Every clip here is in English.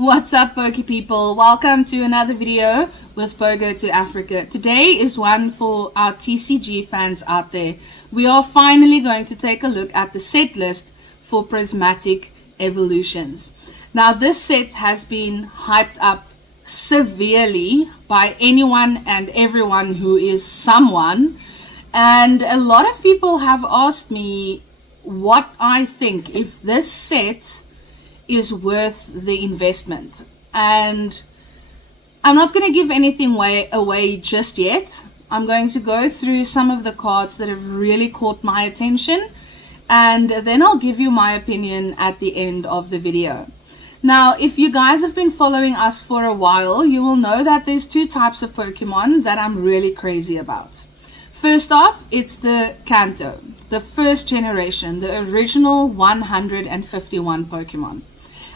What's up, Poke people? Welcome to another video with Pogo to Africa. Today is one for our TCG fans out there. We are finally going to take a look at the set list for Prismatic Evolutions. Now, this set has been hyped up severely by anyone and everyone who is someone, and a lot of people have asked me what I think if this set is worth the investment. And I'm not going to give anything away just yet. I'm going to go through some of the cards that have really caught my attention, and then I'll give you my opinion at the end of the video. Now, if you guys have been following us for a while, you will know that there's two types of Pokemon that I'm really crazy about. First off, it's the Kanto, the first generation, the original 151 Pokemon.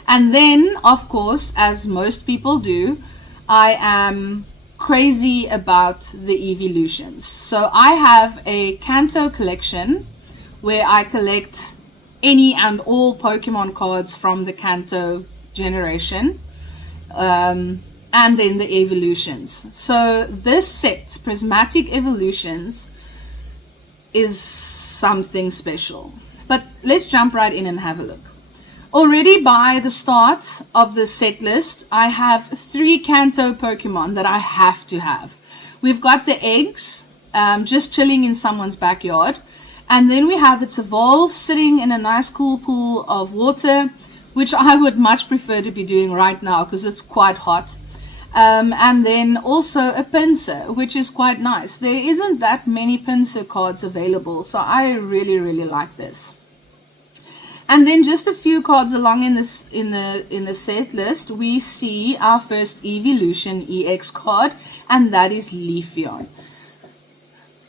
And then, of course, as most people do, I am crazy about the evolutions. So I have a Kanto collection where I collect any and all Pokemon cards from the Kanto generation, and then the evolutions. So this set, Prismatic Evolutions, is something special. But let's jump right in and have a look. Already by the start of the set list, I have 3 Kanto Pokemon that I have to have. We've got the eggs, just chilling in someone's backyard. And then we have its Evolve sitting in a nice cool pool of water, which I would much prefer to be doing right now because it's quite hot. And then also a Pinsir, which is quite nice. There isn't that many Pinsir cards available, so I really like this. And then just a few cards along in the set list, we see our first Evolution EX card, and that is Leafeon.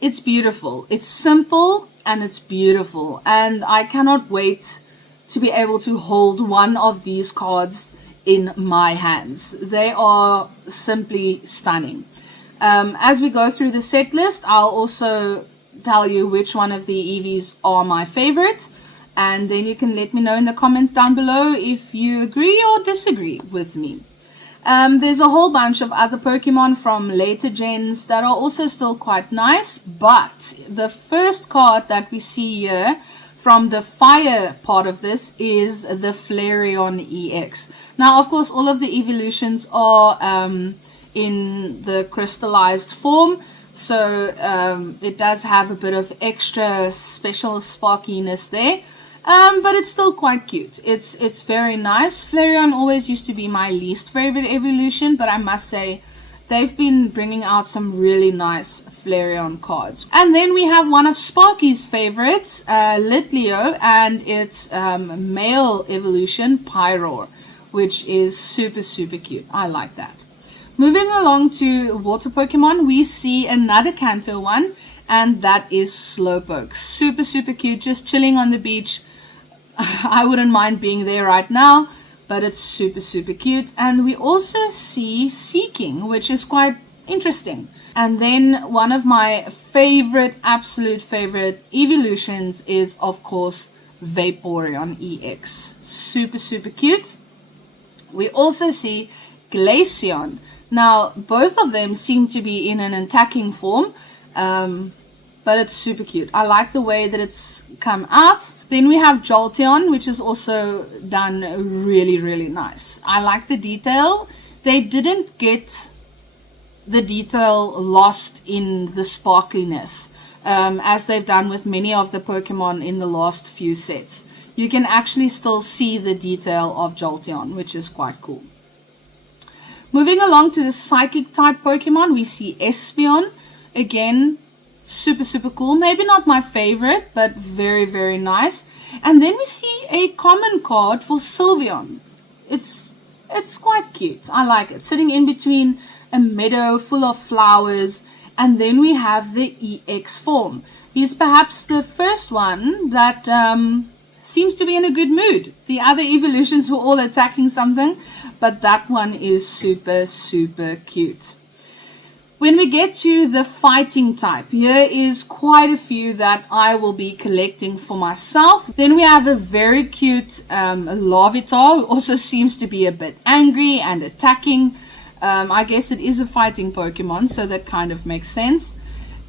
It's beautiful. It's simple and it's beautiful, and I cannot wait to be able to hold one of these cards in my hands. They are simply stunning. As we go through the set list, I'll also tell you which one of the EVs are my favorite. And then you can let me know in the comments down below if you agree or disagree with me. There's a whole bunch of other Pokemon from later gens that are also still quite nice. But the first card that we see here from the fire part of this is the Flareon EX. Now, of course, all of the evolutions are in the crystallized form. So it does have a bit of extra special sparkiness there. But it's still quite cute. It's very nice. Flareon always used to be my least favorite evolution, but I must say they've been bringing out some really nice Flareon cards. And then we have one of Sparky's favorites, Litleo, and its male evolution, Pyroar, which is super cute. I like that. Moving along to water Pokemon, we see another Kanto one, and that is Slowpoke. Super cute, just chilling on the beach. I wouldn't mind being there right now, but it's super cute. And we also see Seeking, which is quite interesting. And then one of my absolute favorite evolutions is, of course, Vaporeon EX. Super cute. We also see Glaceon. Now, both of them seem to be in an attacking form, but it's super cute. I like the way that it's come out. Then we have Jolteon, which is also done really nice. I like the detail. They didn't get the detail lost in the sparkliness, as they've done with many of the Pokemon in the last few sets. You can actually still see the detail of Jolteon, which is quite cool. Moving along to the Psychic type Pokemon, we see Espeon. Again, super cool. Maybe not my favorite, but very nice. And then we see a common card for Sylveon. It's quite cute. I like it. Sitting in between a meadow full of flowers. And then we have the EX form. He's perhaps the first one that seems to be in a good mood. The other evolutions were all attacking something, but that one is super cute. When we get to the fighting type, here is quite a few that I will be collecting for myself. Then we have a very cute Larvitar, who also seems to be a bit angry and attacking. I guess it is a fighting Pokemon, so that kind of makes sense.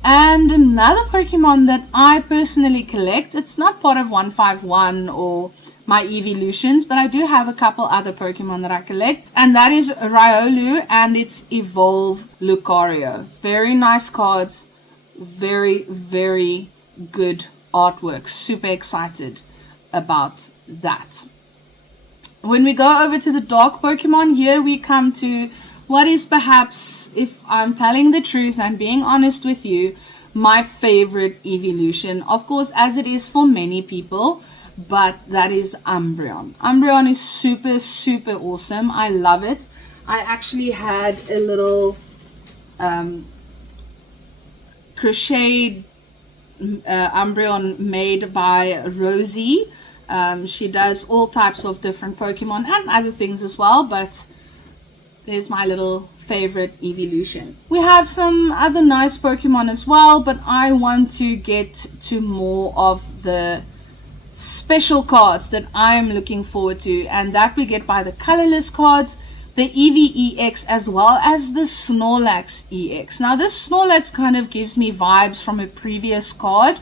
And another Pokemon that I personally collect, it's not part of 151 or my evolutions, but I do have a couple other Pokemon that I collect, and that is Riolu and its Evolve Lucario. Very nice cards, very, very good artwork. Super excited about that. When we go over to the dark Pokemon, here we come to what is perhaps, if I'm telling the truth and being honest with you, my favorite evolution. Of course, as it is for many people, but that is Umbreon. Umbreon is super, super awesome. I love it. I actually had a little crocheted Umbreon made by Rosie. She does all types of different Pokemon and other things as well, but there's my little favorite evolution. We have some other nice Pokemon as well, but I want to get to more of the special cards that I'm looking forward to, and that we get by the colorless cards, the EVEX, as well as the Snorlax EX. Now this Snorlax kind of gives me vibes from a previous card,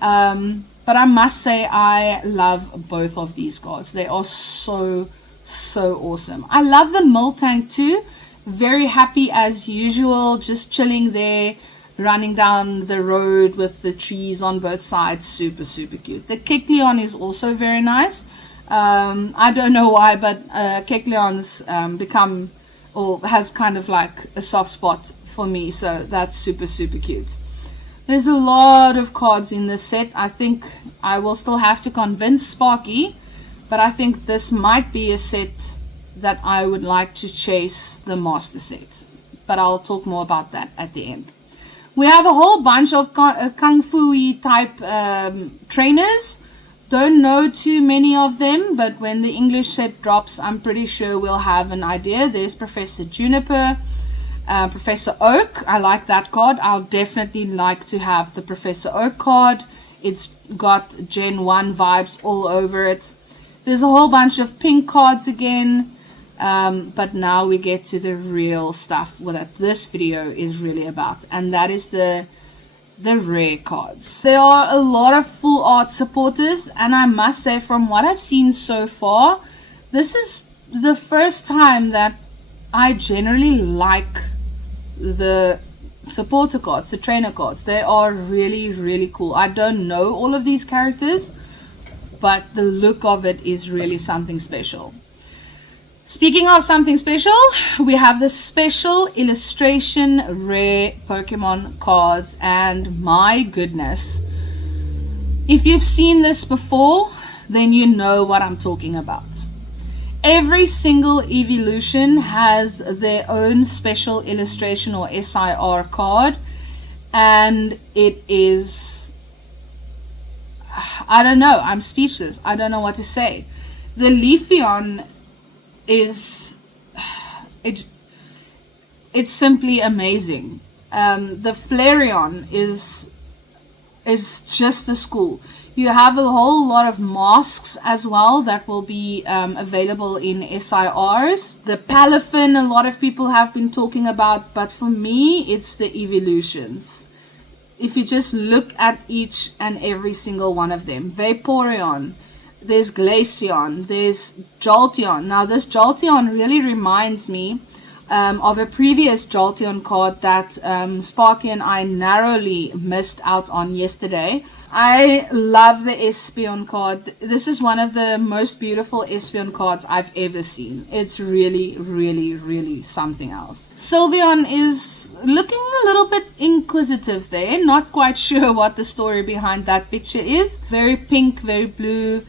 but I must say I love both of these cards. They are so awesome. I love the Miltank too. Very happy as usual, just chilling there, running down the road with the trees on both sides. Super cute. The Kecleon is also very nice. I don't know why, but Kecleon's become, or has kind of like a soft spot for me, so that's super cute. There's a lot of cards in this set. I think I will still have to convince Sparky, but I think this might be a set that I would like to chase the master set. But I'll talk more about that at the end. We have a whole bunch of Kung Fu-y type trainers. Don't know too many of them, but when the English set drops, I'm pretty sure we'll have an idea. There's Professor Juniper, Professor Oak. I like that card. I'll definitely like to have the Professor Oak card. It's got Gen 1 vibes all over it. There's a whole bunch of pink cards again, but now we get to the real stuff that this video is really about, and that is the rare cards. There are a lot of full art supporters, and I must say from what I've seen so far, this is the first time that I generally like the supporter cards, the trainer cards. They are really cool. I don't know all of these characters, but the look of it is really something special. Speaking of something special, we have the special illustration rare Pokemon cards, and my goodness, if you've seen this before, then you know what I'm talking about. Every single evolution has their own special illustration or SIR card, and it is, I don't know, I'm speechless. I don't know what to say. The Leafeon is, it's simply amazing. The Flareon is just as cool. You have a whole lot of masks as well that will be available in SIRs. The Palafin, a lot of people have been talking about, but for me, it's the evolutions. If you just look at each and every single one of them. Vaporeon, there's Glaceon, there's Jolteon. Now this Jolteon really reminds me of a previous Jolteon card that Sparky and I narrowly missed out on yesterday. I love the Espeon card. This is one of the most beautiful Espeon cards I've ever seen. It's really something else. Sylveon is looking a little bit inquisitive there. Not quite sure what the story behind that picture is. Very pink, very blue.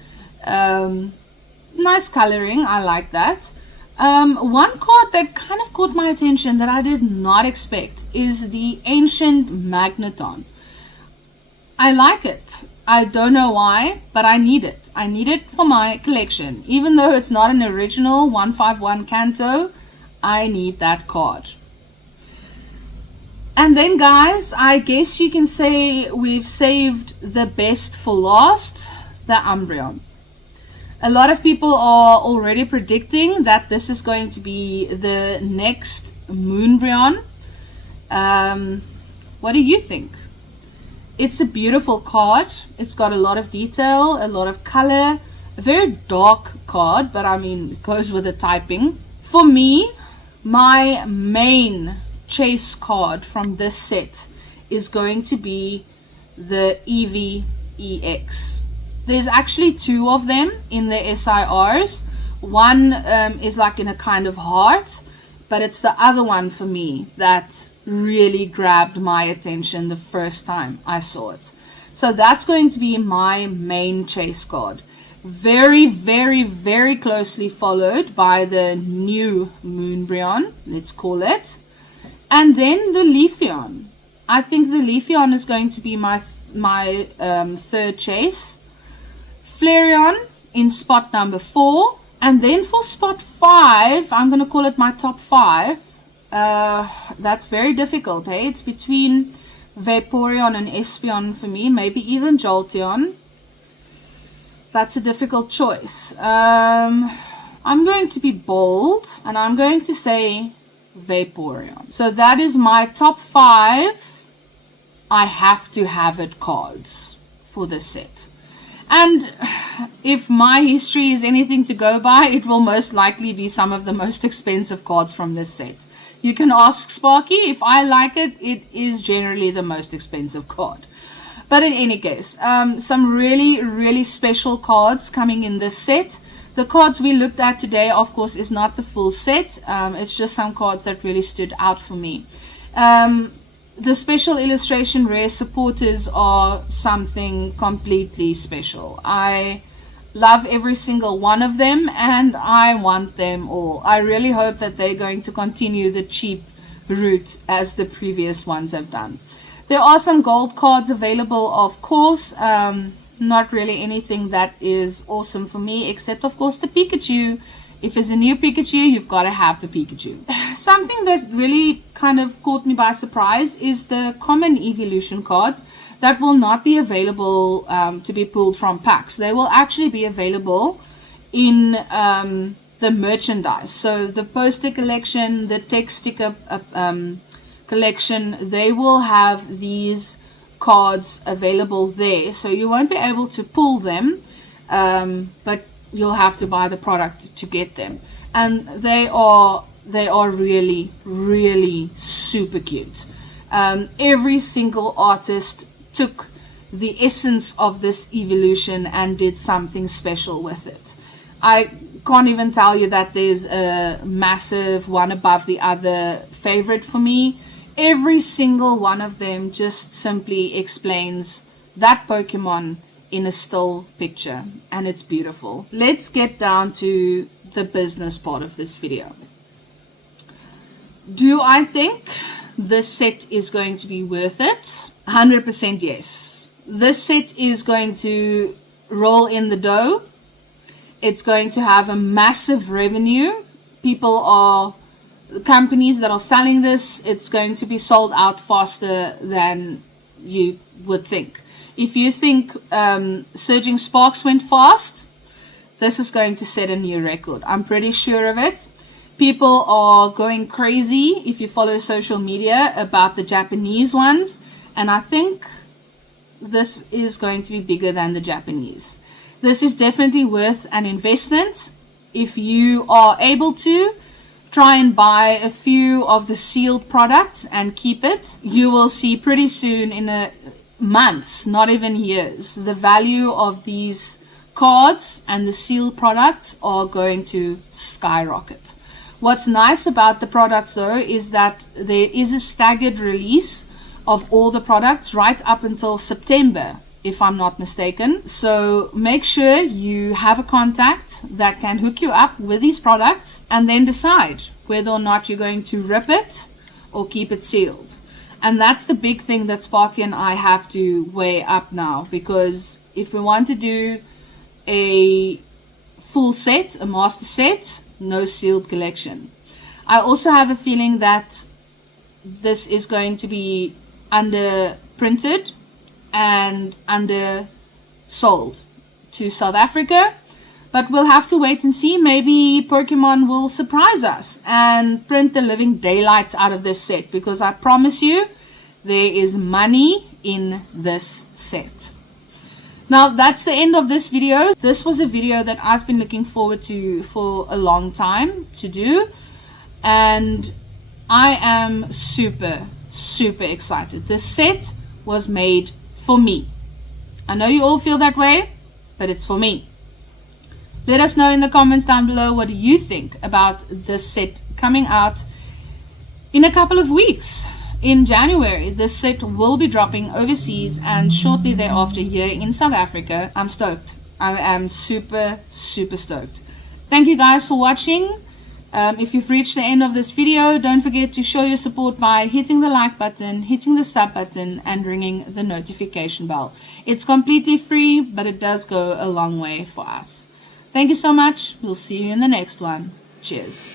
Nice coloring. I like that. One card that kind of caught my attention that I did not expect is the Ancient Magneton. I like it. I don't know why, but I need it. I need it for my collection. Even though it's not an original 151 Kanto, I need that card. And then guys, I guess you can say we've saved the best for last, the Umbreon. A lot of people are already predicting that this is going to be the next Moonbreon. What do you think? It's a beautiful card. It's got a lot of detail, a lot of color, a very dark card, but I mean, it goes with the typing. For me, my main chase card from this set is going to be the Eevee EX. There's actually two of them in the SIRs. One is like in a kind of heart, but it's the other one for me that really grabbed my attention the first time I saw it. So that's going to be my main chase card. Very, very, very closely followed by the new Moonbreon, let's call it. And then the Leafeon. I think the Leafeon is going to be my third chase. Flareon in spot number 4. And then for spot 5, I'm going to call it my top 5. That's very difficult, hey? It's between Vaporeon and Espeon for me, maybe even Jolteon. That's a difficult choice. I'm going to be bold, and I'm going to say Vaporeon. So that is my top 5. I have to have it cards for this set. And if my history is anything to go by, it will most likely be some of the most expensive cards from this set. You can ask Sparky. If I like it, it is generally the most expensive card. But in any case, some really, really special cards coming in this set. The cards we looked at today, of course, is not the full set. It's just some cards that really stood out for me. The special illustration rare supporters are something completely special. I love every single one of them, and I want them all. I really hope that they're going to continue the cheap route as the previous ones have done. There are some gold cards available, of course. Not really anything that is awesome for me, except of course the Pikachu. If it's a new Pikachu, you've got to have the Pikachu. Something that really kind of caught me by surprise is the common evolution cards that will not be available to be pulled from packs. They will actually be available in the merchandise. So the poster collection, the text sticker collection, they will have these cards available there. So you won't be able to pull them, but you'll have to buy the product to get them. And they are really, really super cute. Every single artist took the essence of this evolution and did something special with it. I can't even tell you that there's a massive one above the other favorite for me. Every single one of them just simply explains that Pokemon in a still picture, and it's beautiful. Let's get down to the business part of this video. Do I think this set is going to be worth it? 100% yes. This set is going to roll in the dough. It's going to have a massive revenue. Companies that are selling this, it's going to be sold out faster than you would think. If you think Surging Sparks went fast, this is going to set a new record. I'm pretty sure of it. People are going crazy, if you follow social media, about the Japanese ones. And I think this is going to be bigger than the Japanese. This is definitely worth an investment. If you are able to, try and buy a few of the sealed products and keep it. You will see pretty soon, in months, not even years, the value of these cards and the sealed products are going to skyrocket. What's nice about the products though is that there is a staggered release of all the products right up until September, if I'm not mistaken. So make sure you have a contact that can hook you up with these products and then decide whether or not you're going to rip it or keep it sealed. And that's the big thing that Sparky and I have to weigh up now, because if we want to do a full set, a master set, no sealed collection. I also have a feeling that this is going to be under printed and under sold to South Africa. But we'll have to wait and see. Maybe Pokemon will surprise us and print the living daylights out of this set, because I promise you there is money in this set. Now that's the end of this video. This was a video that I've been looking forward to for a long time to do, and I am super excited. This set was made for me. I know you all feel that way, but it's for me. Let us know in the comments down below, what do you think about this set coming out in a couple of weeks. In January, this set will be dropping overseas, and shortly thereafter here in South Africa. I'm stoked. I am super stoked. Thank you guys for watching. If you've reached the end of this video, don't forget to show your support by hitting the like button, hitting the sub button, and ringing the notification bell. It's completely free, but it does go a long way for us. Thank you so much. We'll see you in the next one. Cheers.